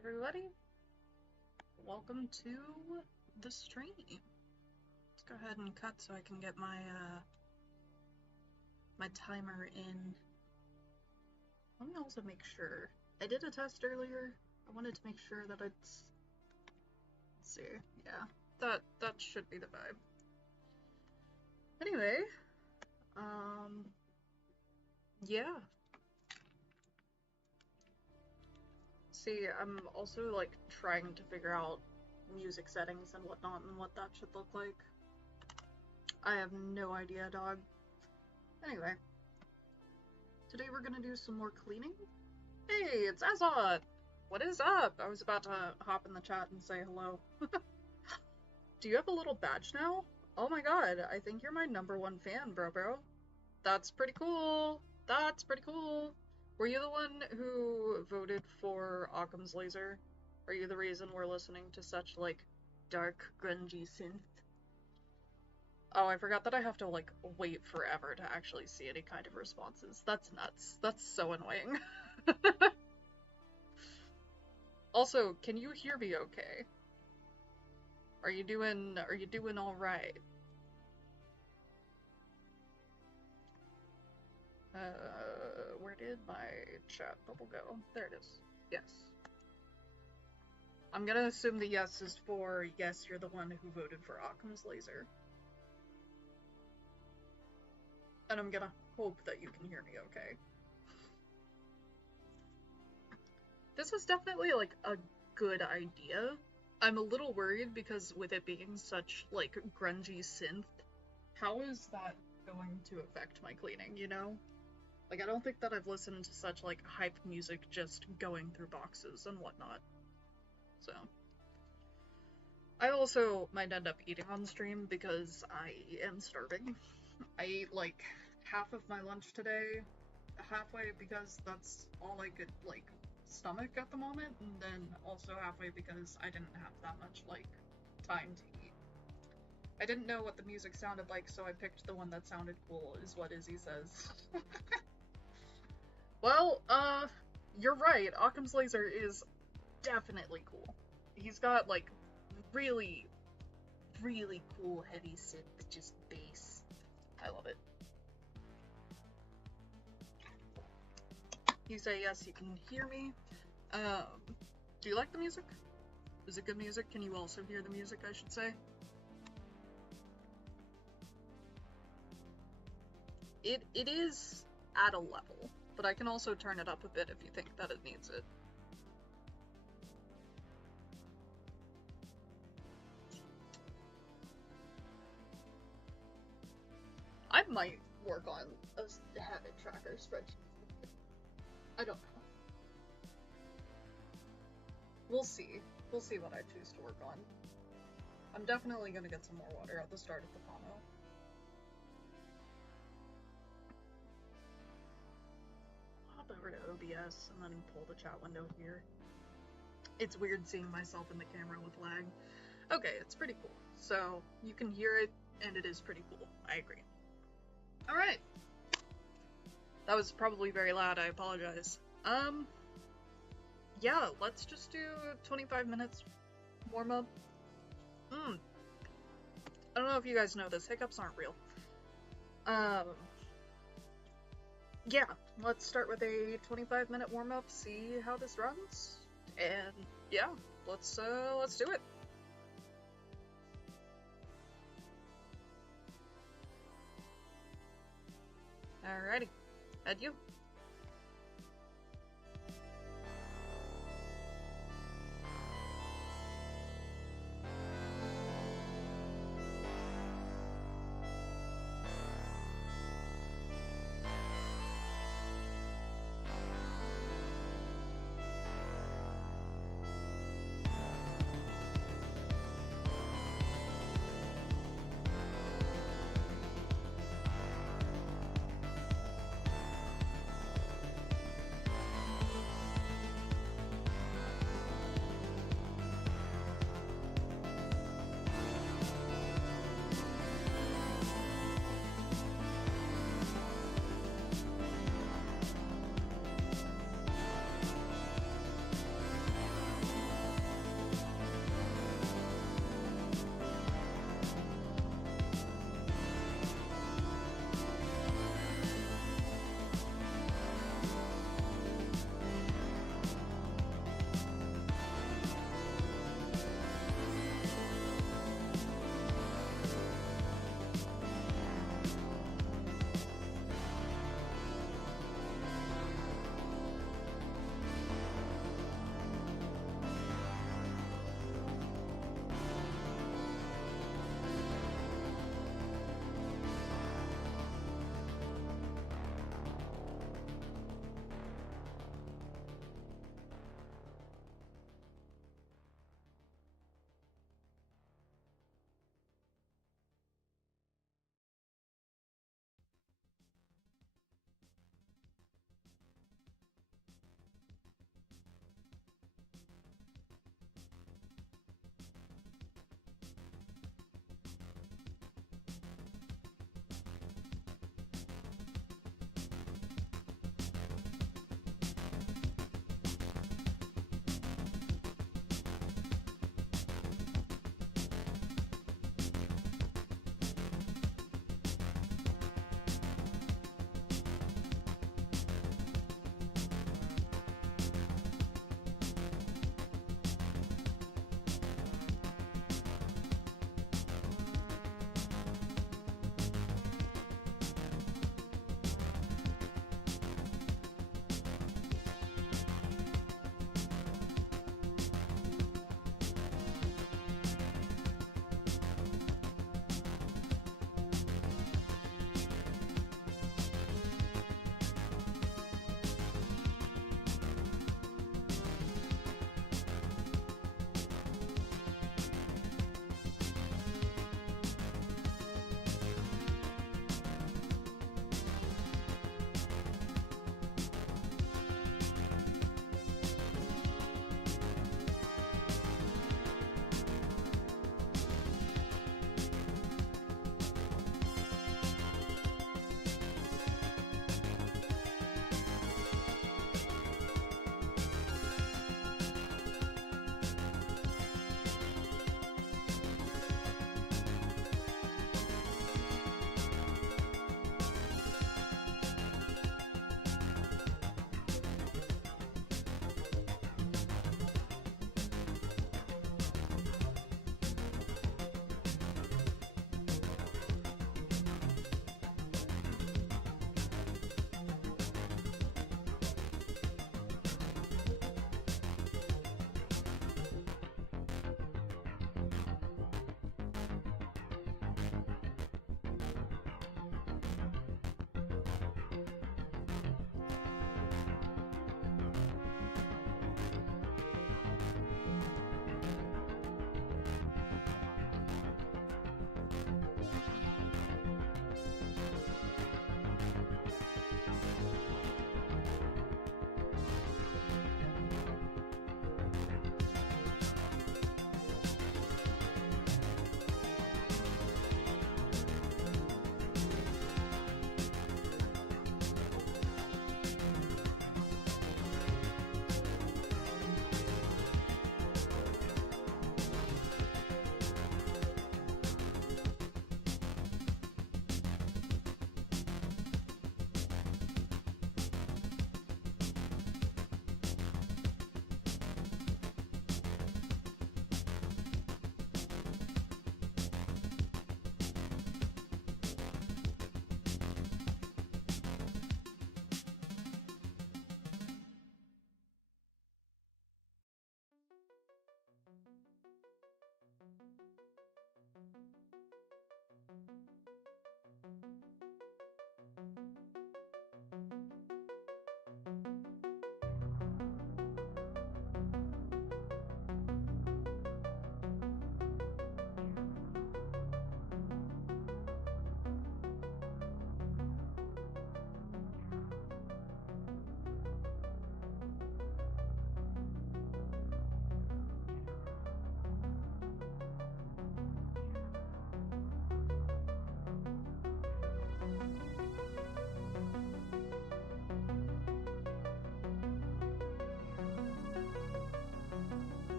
everybody. Welcome to the stream. Let's go ahead and cut so I can get my my timer in. Let me also make sure. I did a test earlier. I wanted to make sure that it's... Let's see. Yeah, that should be the vibe. Anyway, yeah. See, I'm also, like, trying to figure out music settings and whatnot and what that should look like. I have no idea, dog. Anyway. Today we're gonna do some more cleaning. Hey, it's Azot! What is up? I was about to hop in the chat and say hello. Do you have a little badge now? Oh my god, I think you're my #1 fan, bro. That's pretty cool. That's pretty cool. Were you the one who voted for Occams Laser? Are you the reason we're listening to such, like, dark, grungy synth? Oh, I forgot that I have to, like, wait forever to actually see any kind of responses. That's nuts. That's so annoying. Also, can you hear me okay? Are you doing alright? Where did my chat bubble go? There it is. Yes. I'm gonna assume the yes is for yes, you're the one who voted for Occams Laser. And I'm gonna hope that you can hear me okay. This is definitely, like, a good idea. I'm a little worried because with it being such, like, grungy synth, how is that going to affect my cleaning, you know? Like, I don't think that I've listened to such, like, hype music just going through boxes and whatnot. So. I also might end up eating on stream because I am starving. I ate, like, half of my lunch today, halfway because that's all I could, like, stomach at the moment, and then also halfway because I didn't have that much, like, time to eat. I didn't know what the music sounded like, so I picked the one that sounded cool, is what Izzy says. Well, you're right, Occam's Laser is definitely cool. He's got, like, really, really cool heavy synth, just bass. I love it. You say yes, you can hear me. Do you like the music? Is it good music? Can you also hear the music, I should say? It is at a level, but I can also turn it up a bit if you think that it needs it. I might work on a habit tracker spreadsheet. I don't know. We'll see. We'll see what I choose to work on. I'm definitely gonna get some more water at the start of the combo. Hop over to OBS and then pull the chat window here. It's weird seeing myself in the camera with lag. Okay, it's pretty cool. So, you can hear it, and it is pretty cool. I agree. Alright. That was probably very loud, I apologize. Yeah, let's just do 25 minutes warm-up. I don't know if you guys know this, hiccups aren't real. Yeah, let's start with a 25-minute warm-up, see how this runs, and yeah, let's do it. Alrighty, head you.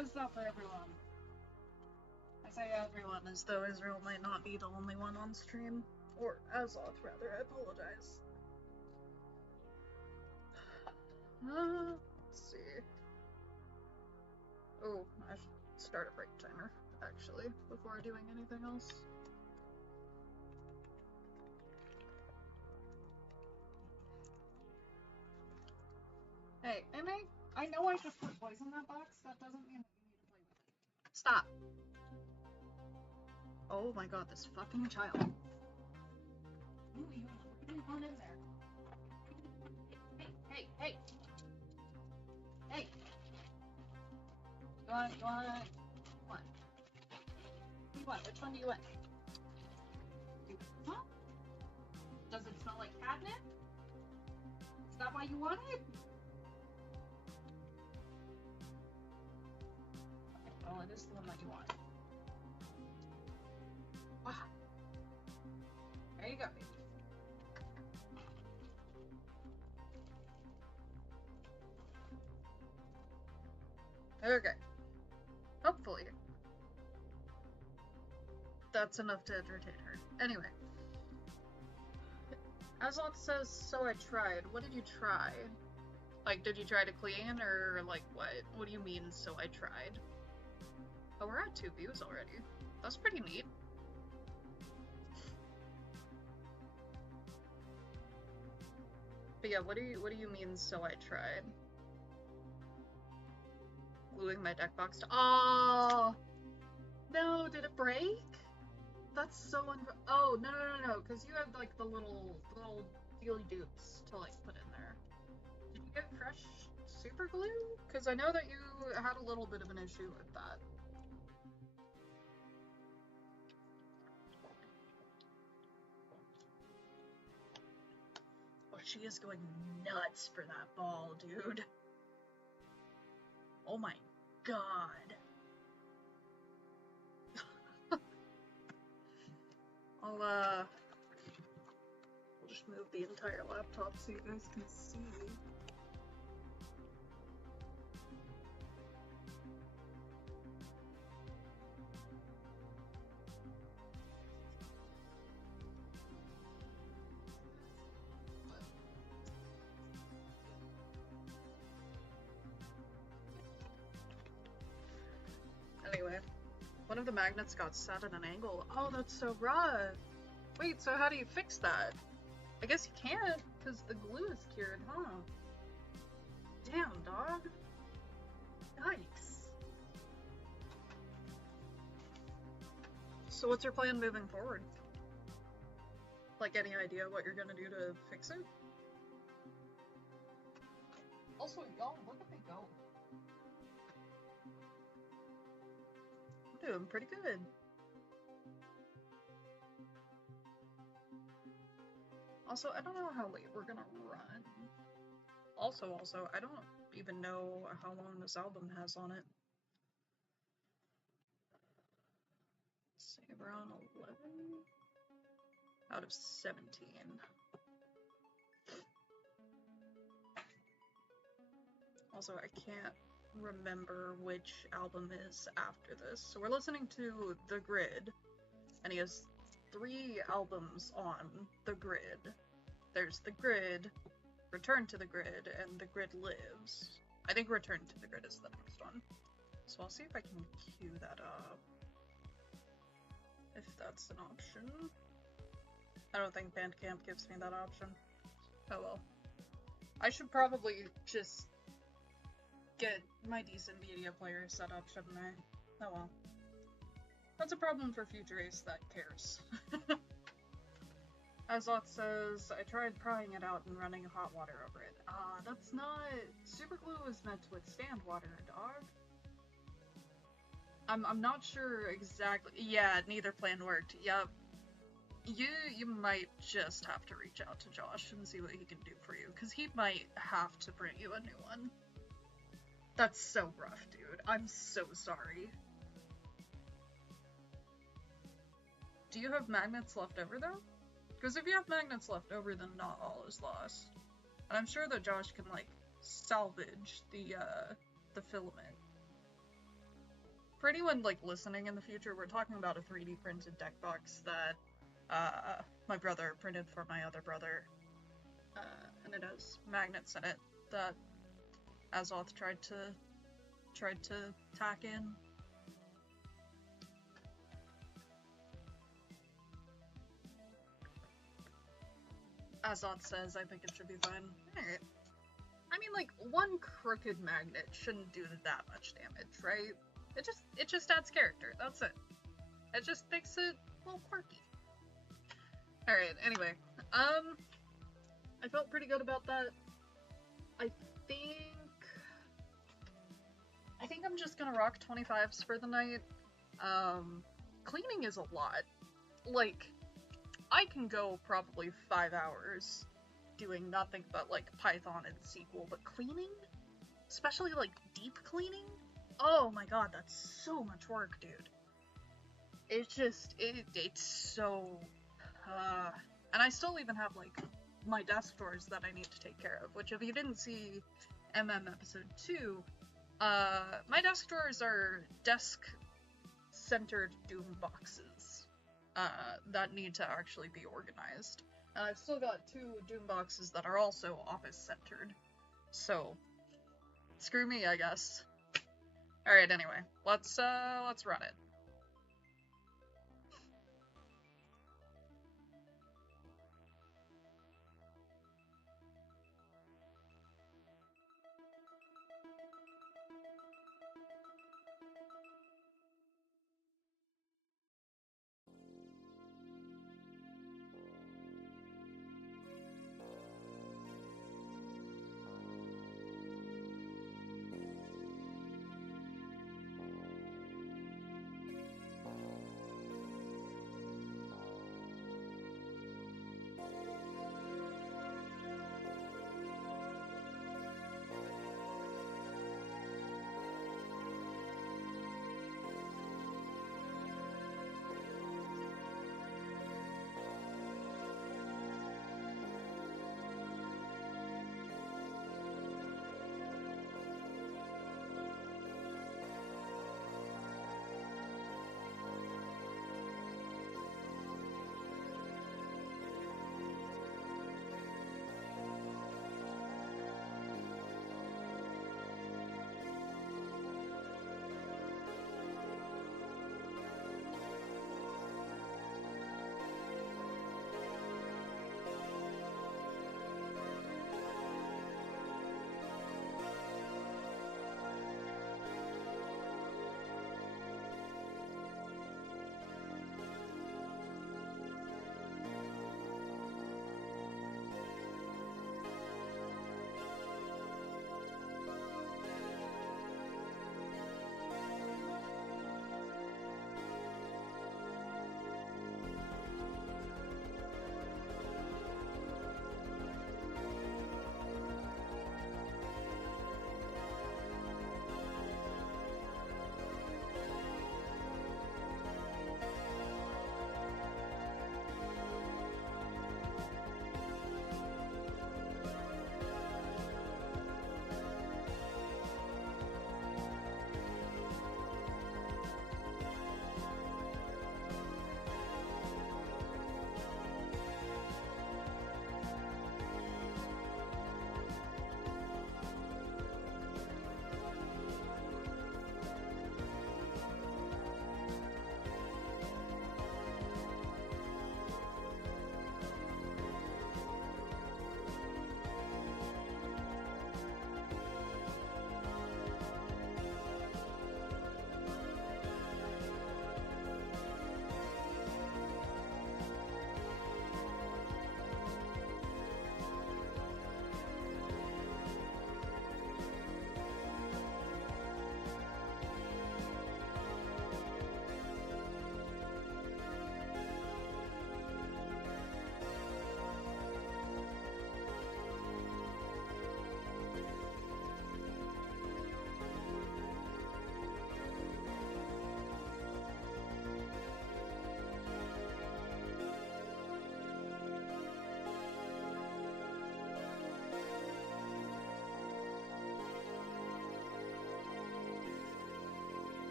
is that for everyone? I say everyone as though Israel might not be the only one on stream. Or Azoth, rather. I apologize. Let's see. Oh, I should start a break timer, actually, before doing anything else. Hey, Emma, I know I just put toys in that box. That doesn't mean that you need to play with it. Stop! Oh my god, this fucking child. Ooh, you want in there. Hey, hey, hey! Hey! You want? What? You want? Which one do you want? Huh? Does it smell like catnip? Is that why you want it? Oh, it is the one that you want. Wow. There you go, baby. Okay. Hopefully. That's enough to entertain her. Anyway. Azoth says, so I tried. What did you try? Like, did you try to clean, or, like, what? What do you mean, so I tried? Oh, we're at 2 views already. That's pretty neat. But yeah, what do you mean, so I tried? Gluing my deck box to— oh! No, did it break? That's so oh, no, because you have, like, the little dealy dupes to, like, put in there. Did you get fresh super glue? Because I know that you had a little bit of an issue with that. Oh, she is going nuts for that ball, dude. Oh my god. I'll just move the entire laptop so you guys can see. Anyway, one of the magnets got set at an angle. Oh, that's so rough. Wait, so how do you fix that? I guess you can't, because the glue is cured, huh? Damn, dog. Yikes. So what's your plan moving forward? Like, any idea what you're gonna do to fix it? Also, y'all, look at me go. I'm doing pretty good. Also, I don't know how late we're gonna run. Also, I don't even know how long this album has on it. Let's see, we're on 11 out of 17. Also, I can't remember which album is after this. So we're listening to The Grid, and he has 3 albums on The Grid. There's The Grid, Return to the Grid, and The Grid Lives. I think Return to the Grid is the next one. So I'll see if I can queue that up. If that's an option. I don't think Bandcamp gives me that option. Oh well. I should probably just get my decent media player set up, shouldn't I? Oh well. That's a problem for Future Ace that cares. Azoth says, I tried prying it out and running hot water over it. That's not— super glue is meant to withstand water, dog. I'm not sure exactly— yeah, neither plan worked. Yep. You might just have to reach out to Josh and see what he can do for you, because he might have to bring you a new one. That's so rough, dude. I'm so sorry. Do you have magnets left over, though? Because if you have magnets left over, then not all is lost. And I'm sure that Josh can, like, salvage the filament. for anyone, like, listening in the future, we're talking about a 3D printed deck box that, my brother printed for my other brother, and it has magnets in it that Azoth tried to tack in. Azoth says, I think it should be fine. Alright. I mean, like, one crooked magnet shouldn't do that much damage, right? It just adds character, that's it. It just makes it a little quirky. Alright, anyway. I felt pretty good about that. I think I'm just gonna rock 25s for the night. Cleaning is a lot. Like, I can go probably 5 hours doing nothing but, like, Python and SQL, but cleaning? Especially, like, deep cleaning? Oh my god, that's so much work, dude. It's just, it's so, and I still even have, like, my desk drawers that I need to take care of, which if you didn't see episode 2, my desk drawers are desk-centered Doom boxes, that need to actually be organized. And I've still got 2 Doom boxes that are also office-centered. So, screw me, I guess. Alright, anyway, let's run it.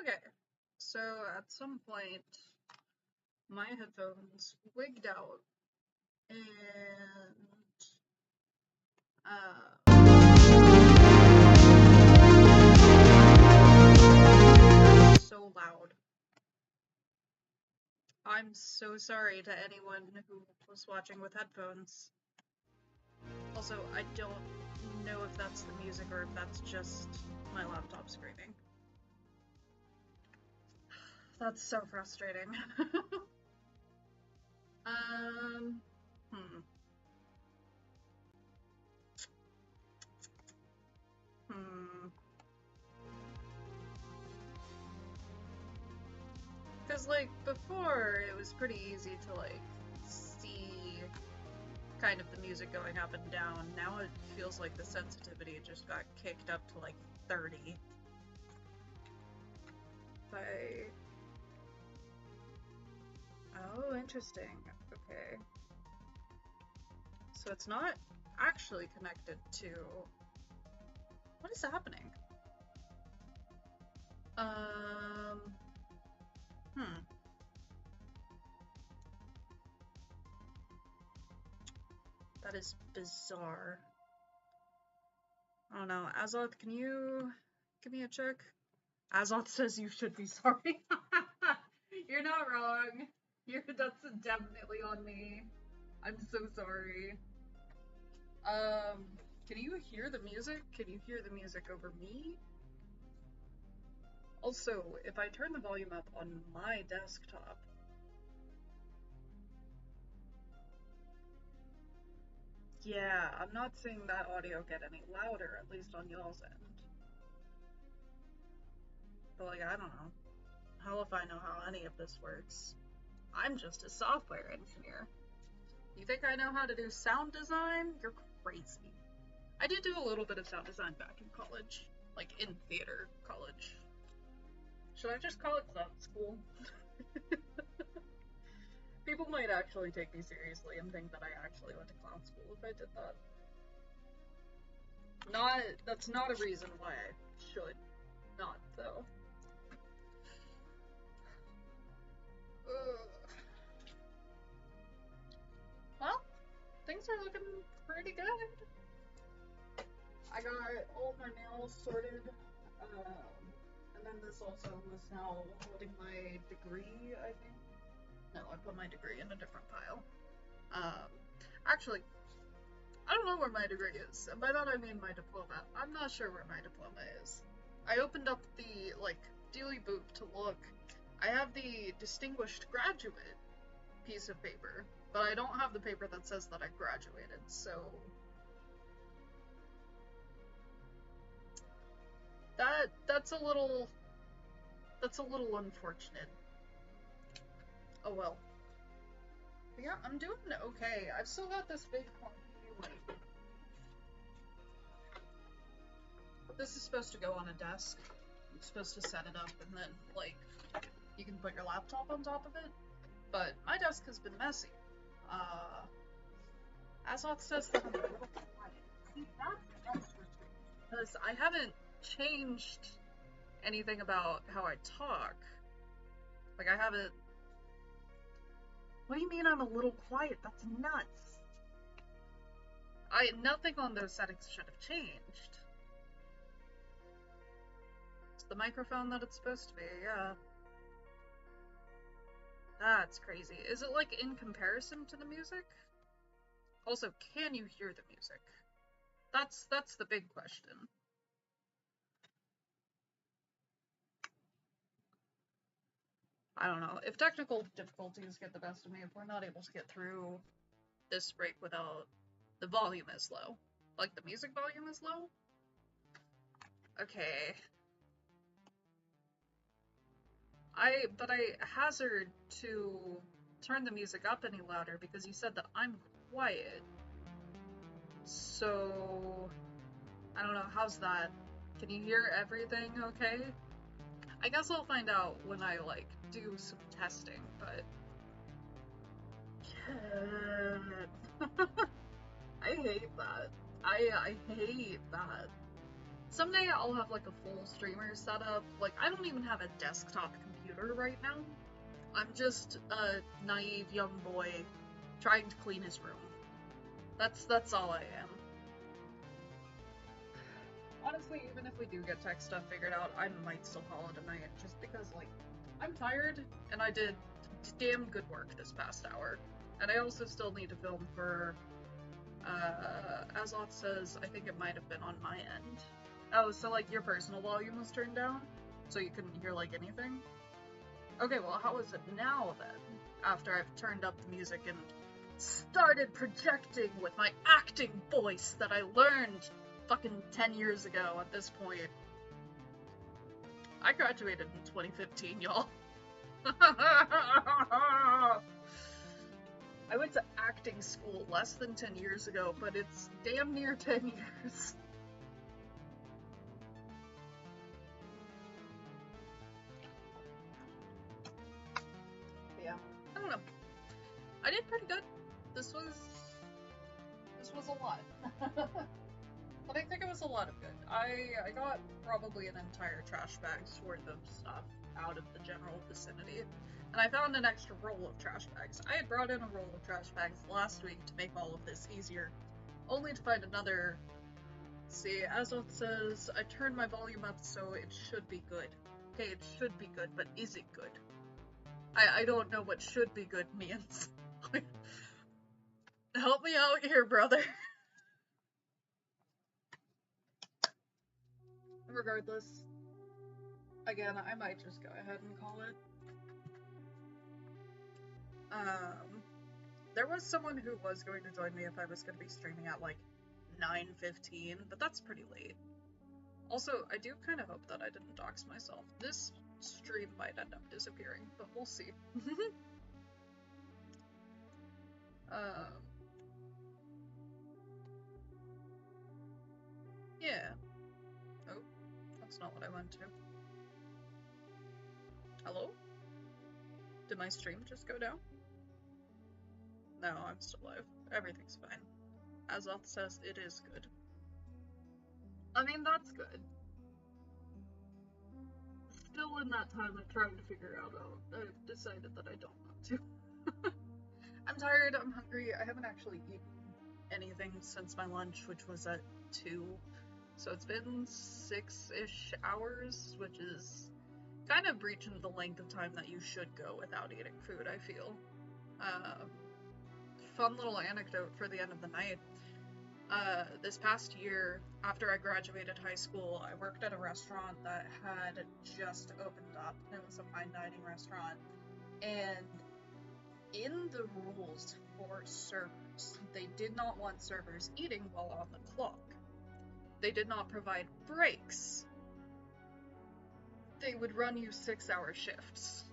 Okay, so at some point, my headphones wigged out, and so loud. I'm so sorry to anyone who was watching with headphones. Also, I don't know if that's the music or if that's just my laptop screaming. That's so frustrating. Hmm. Because, like, before, it was pretty easy to, like, see kind of the music going up and down. Now it feels like the sensitivity just got kicked up to, like, 30. Oh, interesting. Okay. So it's not actually connected to... What is happening? That is bizarre. I don't know. Azoth, can you give me a check? Azoth says you should be sorry. You're not wrong. That's definitely on me. I'm so sorry. Can you hear the music? Can you hear the music over me? Also, if I turn the volume up on my desktop... Yeah, I'm not seeing that audio get any louder, at least on y'all's end. But, like, I don't know. How if I know how any of this works? I'm just a software engineer. You think I know how to do sound design? You're crazy. I did do a little bit of sound design back in college. Like, in theater college. Should I just call it clown school? People might actually take me seriously and think that I actually went to clown school if I did that. That's not a reason why I should not, though. Well, things are looking pretty good. I got all my nails sorted, and then this also was now holding my degree, I think. No, I put my degree in a different pile. Actually, I don't know where my degree is, and by that I mean my diploma. I'm not sure where my diploma is. I opened up the, like, Dealy Boop to look. I have the Distinguished Graduate piece of paper, but I don't have the paper that says that I graduated, so... That's a little unfortunate. Oh well. But yeah, I'm doing okay. I've still got this big clunky, like... This is supposed to go on a desk. You're supposed to set it up and then, like, you can put your laptop on top of it. But my desk has been messy. Azoth says that I'm a little quiet. See, that's extra strange. Because I haven't changed anything about how I talk. Like, I haven't... What do you mean I'm a little quiet? That's nuts. Nothing on those settings should have changed. It's the microphone that it's supposed to be, yeah. That's crazy. Is it, like, in comparison to the music? Also, can you hear the music? That's the big question. I don't know. If technical difficulties get the best of me, if we're not able to get through this break without the volume is low, like the music volume is low? Okay. But I hazard to turn the music up any louder because you said that I'm quiet. So, I don't know, how's that? Can you hear everything okay? I guess I'll find out when I, like, do some testing, but... I hate that. I hate that. Someday I'll have like a full streamer setup. Like, I don't even have a desktop computer right now. I'm just a naive young boy trying to clean his room. That's all I am. Honestly, even if we do get tech stuff figured out, I might still call it a night, just because, like, I'm tired, and I did damn good work this past hour. And I also still need to film for, Azoth says, I think it might have been on my end. Oh, so, like, your personal volume was turned down? So you couldn't hear, like, anything? Okay, well, how is it now, then? After I've turned up the music and started projecting with my acting voice that I learned fucking 10 years ago at this point. I graduated in 2015, y'all. I went to acting school less than 10 years ago, but it's damn near 10 years. Yeah, I don't know. I did pretty good. This was a lot. But I think it was a lot of good. I got probably an entire trash bag's worth of stuff out of the general vicinity. And I found an extra roll of trash bags. I had brought in a roll of trash bags last week to make all of this easier, only to find another. See, Azoth says, I turned my volume up so it should be good. Okay, it should be good, but is it good? I don't know what should be good means. Help me out here, brother. Regardless, again, I might just go ahead and call it. There was someone who was going to join me if I was going to be streaming at like 9:15, but that's pretty late. Also, I do kind of hope that I didn't dox myself. This stream might end up disappearing, but we'll see. Yeah. Oh, that's not what I went to. Hello? Did my stream just go down? No, I'm still live. Everything's fine. Azoth says it is good. I mean, that's good. Still in that time of trying to figure out, I've decided that I don't want to. I'm tired, I'm hungry, I haven't actually eaten anything since my lunch, which was at 2. So it's been 6-ish hours, which is kind of breaching the length of time that you should go without eating food, I feel. Fun little anecdote for the end of the night. This past year, after I graduated high school, I worked at a restaurant that had just opened up. It was a fine dining restaurant. And in the rules for servers, they did not want servers eating while on the clock. They did not provide breaks. They would run you 6-hour shifts.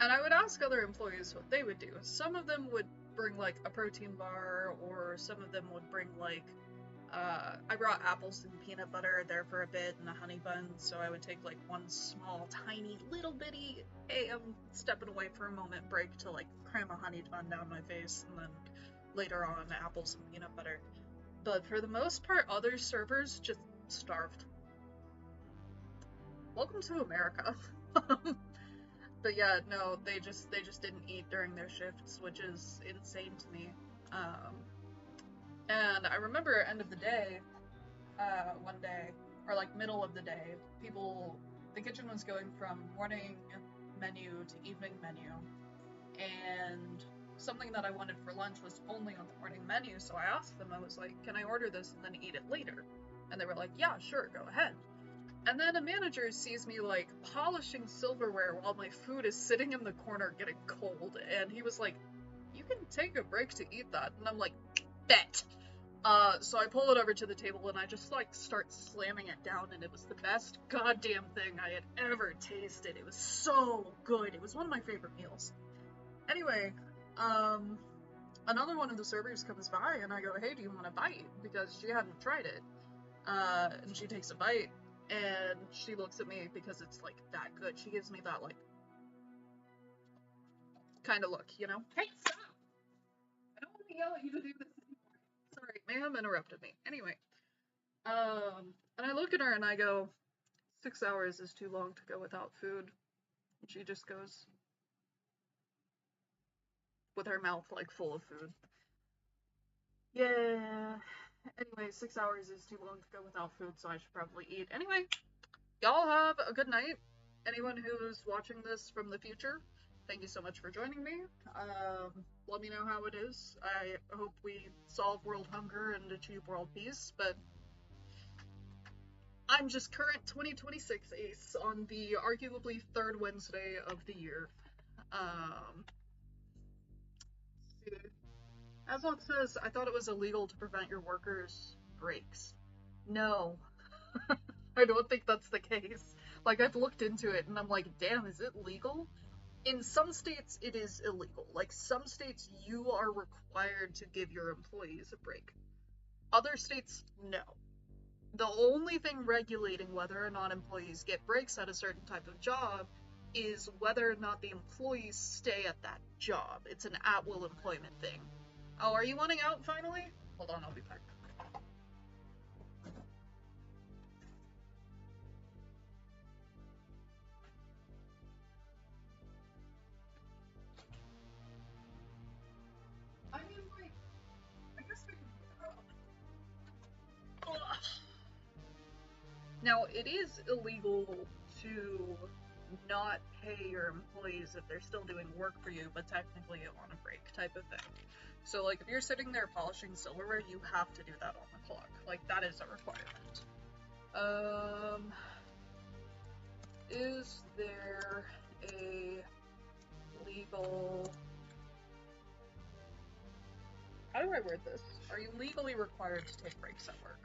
And I would ask other employees what they would do. Some of them would bring like a protein bar, or some of them would bring like, I brought apples and peanut butter there for a bit and a honey bun, so I would take like one small, tiny, little bitty, hey, I'm stepping away for a moment break to like cram a honey bun down my face, and then later on apples and peanut butter. But for the most part, other servers just starved. Welcome to America. But yeah, no, they just didn't eat during their shifts, which is insane to me. And I remember end of the day, one day, or like middle of the day, the kitchen was going from morning menu to evening menu, and something that I wanted for lunch was only on the morning menu, so I asked them, I was like, can I order this and then eat it later? And they were like, yeah, sure, go ahead. And then a manager sees me, like, polishing silverware while my food is sitting in the corner getting cold, and he was like, you can take a break to eat that. And I'm like, bet! So I pull it over to the table, and I just, like, start slamming it down, and it was the best goddamn thing I had ever tasted. It was so good. It was one of my favorite meals. Anyway, another one of the servers comes by, and I go, hey, do you want a bite? Because she hadn't tried it. And she takes a bite, and she looks at me because it's, like, that good. She gives me that, like, kind of look, you know? Hey, stop! I don't want to yell at you to do this anymore. Sorry, ma'am interrupted me. Anyway, And I look at her and I go, 6 hours is too long to go without food. And she just goes, with her mouth like full of food. Yeah. Anyway, 6 hours is too long to go without food, so I should probably eat. Anyway, y'all have a good night. Anyone who's watching this from the future, thank you so much for joining me. Let me know how it is. I hope we solve world hunger and achieve world peace, but I'm just current 2026 ace on the arguably third Wednesday of the year. As one says, I thought it was illegal to prevent your workers' breaks. No, I don't think that's the case. Like, I've looked into it and I'm like, damn, is it legal? In some states, it is illegal. Like, some states, you are required to give your employees a break. Other states, no. The only thing regulating whether or not employees get breaks at a certain type of job is whether or not the employees stay at that job. It's an at-will employment thing. Oh, are you wanting out finally? Hold on, I'll be back. I mean, like, I guess we can. Now, it is illegal to not pay your employees if they're still doing work for you, but technically on a break type of thing. So, like, if you're sitting there polishing silverware, you have to do that on the clock. Like, that is a requirement. Is there a legal... How do I word this? Are you legally required to take breaks at work?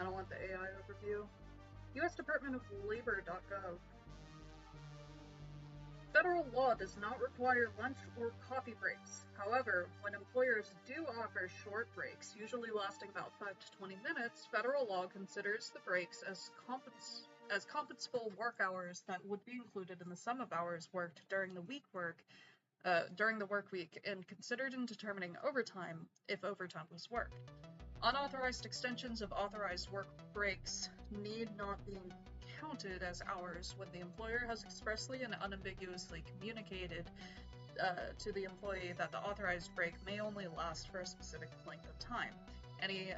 I don't want the AI overview. U.S. Department of Labor.gov. Federal law does not require lunch or coffee breaks. However, when employers do offer short breaks, usually lasting about 5 to 20 minutes, federal law considers the breaks as compensable work hours that would be included in the sum of hours worked during the work week and considered in determining overtime if overtime was worked. Unauthorized extensions of authorized work breaks need not be counted as hours when the employer has expressly and unambiguously communicated to the employee that the authorized break may only last for a specific length of time. Any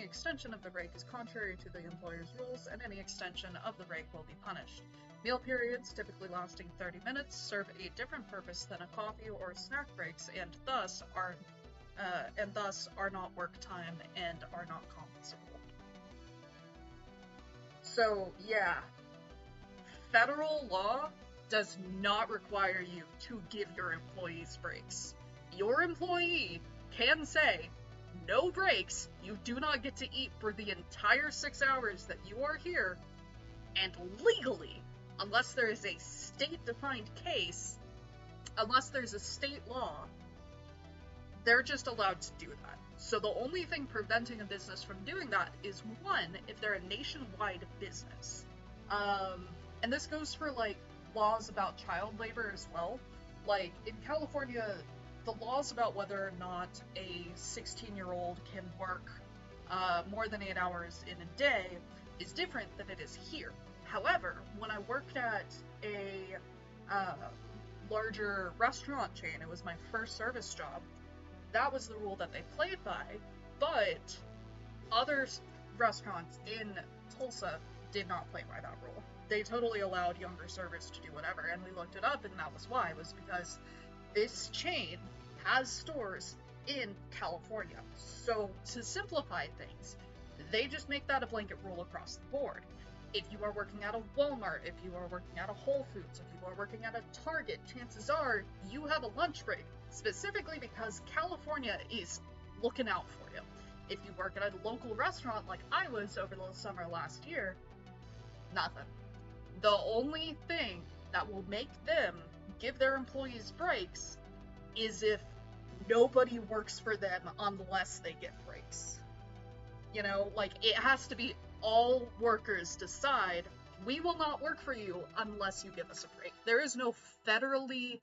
extension of the break is contrary to the employer's rules, and any extension of the break will be punished. Meal periods, typically lasting 30 minutes, serve a different purpose than a coffee or snack breaks, and thus are not work time and are not compensable. So, yeah, federal law does not require you to give your employees breaks. Your employee can say, no breaks, you do not get to eat for the entire 6 hours that you are here, and legally, unless there is a state-defined case, unless there's a state law, they're just allowed to do that. So the only thing preventing a business from doing that is, one, if they're a nationwide business. And this goes for, like, laws about child labor as well. Like, in California, the laws about whether or not a 16-year-old can work more than 8 hours in a day is different than it is here. However, when I worked at a larger restaurant chain, it was my first service job, that was the rule that they played by, but other restaurants in Tulsa did not play by that rule. They totally allowed younger servers to do whatever, and we looked it up, and that was why. It was because this chain has stores in California. So, to simplify things, they just make that a blanket rule across the board. If you are working at a Walmart, if you are working at a Whole Foods, if you are working at a Target, chances are you have a lunch break, specifically because California is looking out for you. If you work at a local restaurant like I was over the summer last year, nothing. The only thing that will make them give their employees breaks is if nobody works for them unless they get breaks. You know, like, it has to be all workers decide we will not work for you unless you give us a break. There is no federally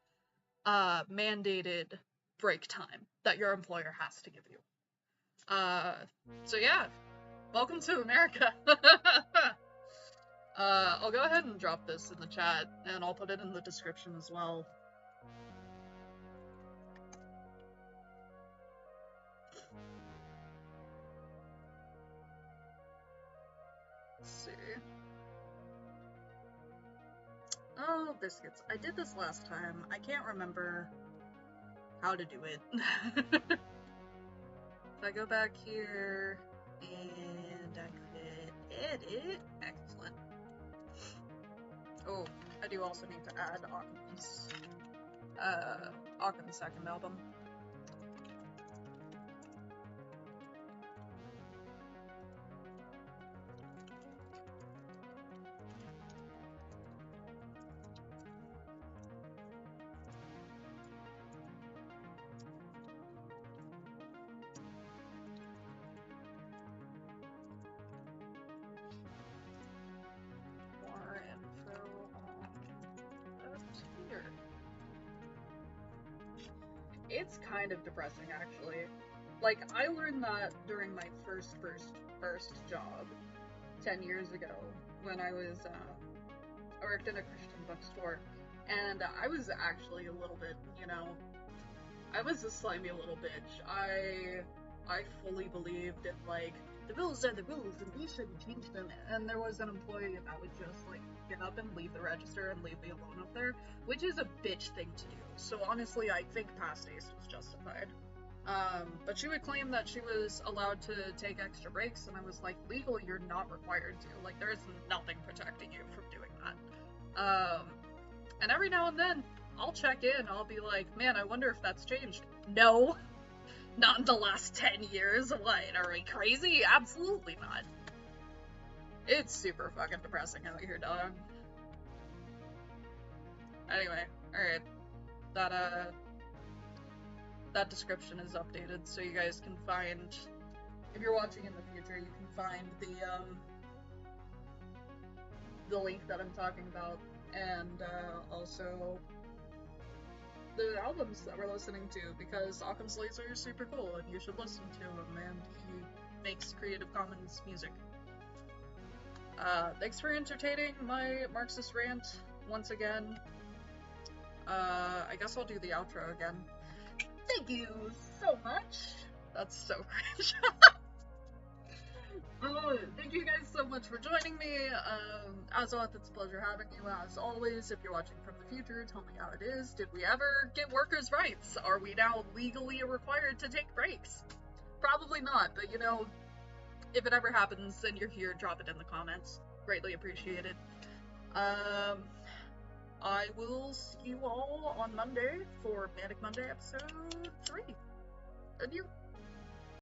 mandated break time that your employer has to give you. So yeah, welcome to America. I'll go ahead and drop this in the chat, and I'll put it in the description as well. Let's see. Oh, biscuits. I did this last time. I can't remember how to do it. If I go back here, and I could edit. Excellent. Oh, I do also need to add Occam's second album. More info on that here. It's kind of depressing, actually. Like, I learned that during my first job 10 years ago when I worked in a Christian bookstore, and I was actually a little bit, I was a slimy little bitch. I fully believed in, like, the rules are the rules and we shouldn't change them, and there was an employee that would just, like, get up and leave the register and leave me alone up there, which is a bitch thing to do. So honestly, I think past Ace was justified. But she would claim that she was allowed to take extra breaks, and I was like, legally, you're not required to. Like, there is nothing protecting you from doing that. And every now and then, I'll check in, I'll be like, man, I wonder if that's changed. No. Not in the last 10 years. What, are we crazy? Absolutely not. It's super fucking depressing out here, dog. Anyway, alright. That description is updated, so you guys can find, if you're watching in the future, you can find the link that I'm talking about, and also the albums that we're listening to, because Occams Laser is super cool, and you should listen to him, and he makes Creative Commons music. Thanks for entertaining my Marxist rant once again. I guess I'll do the outro again. Thank you so much. That's so cringe. Thank you guys so much for joining me. As always, it's a pleasure having you. As always, if you're watching from the future, tell me how it is. Did we ever get workers' rights? Are we now legally required to take breaks? Probably not, but if it ever happens and you're here, drop it in the comments. Greatly appreciated. I will see you all on Monday for Manic Monday episode 3. Adieu.